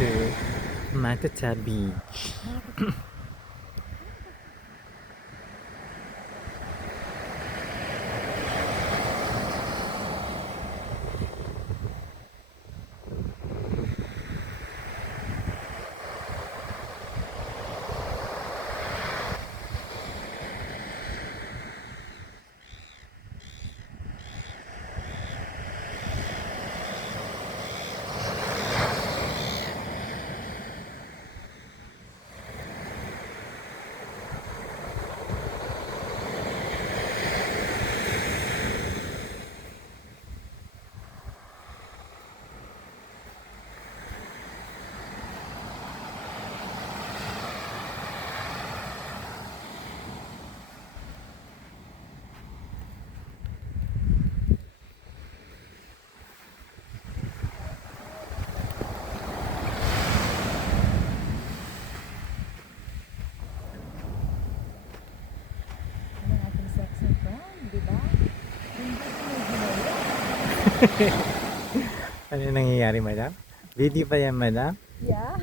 to Matata Beach. Ano nangyayari, madam? Video pa yan, madam? Yeah.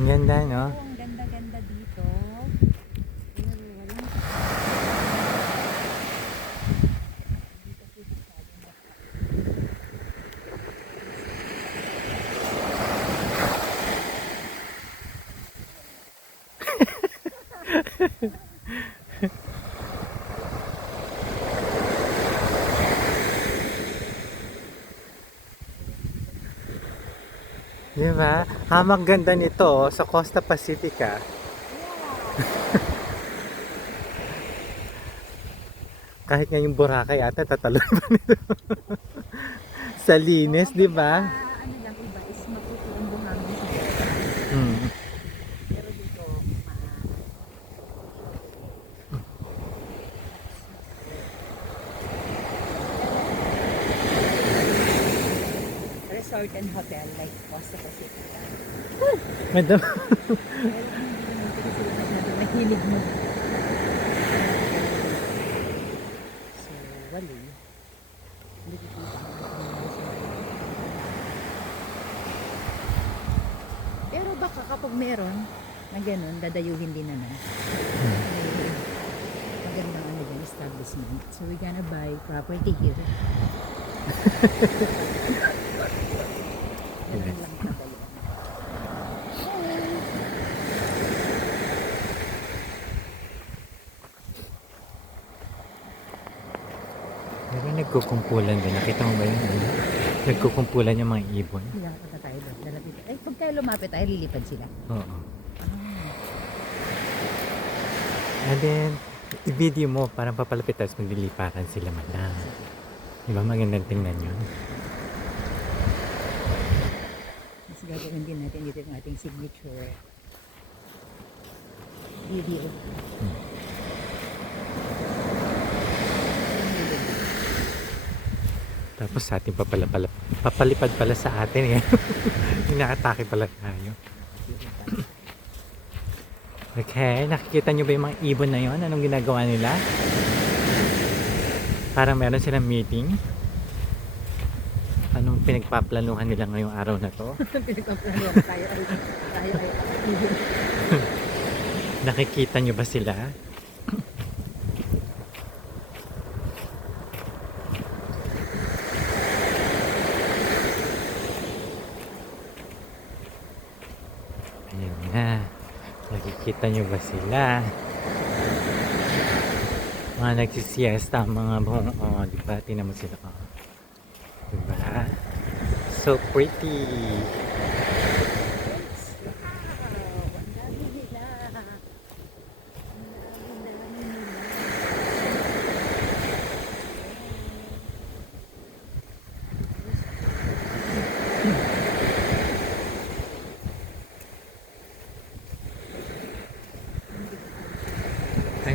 Ang ganda, no? Oh, ang ganda-ganda dito. Pero walang Di ba? Hamak ganda nito oh, sa Costa Pacifica. Kahit nga yung Boracay ata tataloy pa nito. Sa linis, di ba? ano lang iba is matutuong buhangin sa Hmm. pero dito resort and hotel like Costa Pacifica. Madam. Pero hindi naman kasi sila masyado mahilig mo. So, wali. Hindi ko kita ang ating mga resort. Pero baka kapag meron na ganun, dadayuhin din naman. May magandang ano dyan, establishment. So, we're gonna buy property here. Ganun lang kadali. Pero nagkukumpulan din. Nakita mo ba yun? Ano? Nagkukumpulan yung mga ibon. Bilang pa tayo doon. Lalapit. Ay, pag tayo lumapit tayo, lilipad sila. Oo. Ah, And then, i-video mo parang papalapit tapos magliliparan sila madam. Diba magandang tingnan yun? mas gagawin din natin dito yung ating signature video. Tapos sa ating papalipad pala sa atin eh. Inaatake pala tayo. Okay, nakikita nyo ba yung mga ibon na yon? Anong ginagawa nila? Parang meron silang meeting. Anong pinagpaplanuhan nila ngayong araw na to? Pinagpaplanuhan tayo ay Nakikita nyo ba sila? Ayan na. Nakikita nyo ba sila? Mga nagsisiesta ang mga buong, oh, diba? Tingnan mo sila, oh. Diba? So pretty.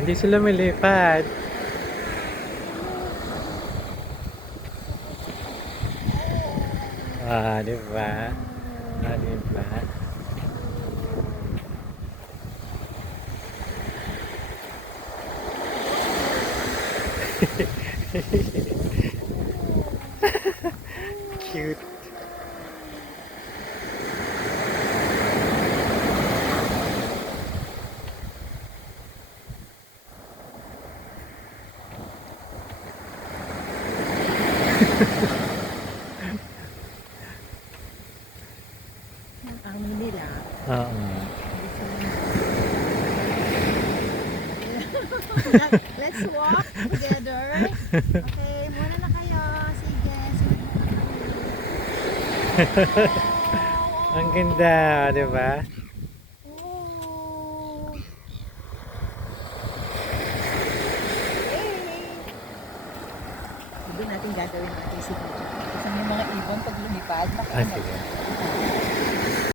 Hindi sila malipad. Ah, diba? Ah, diba? Cute. Ang nila. Oo. Let's walk together. Okay, muna na kayo. Sige, Ang ganda, di ba? Oh. Doon natin gagawin natin siguro. Kasi yung mga ibon pag lumipad, Ah, sige.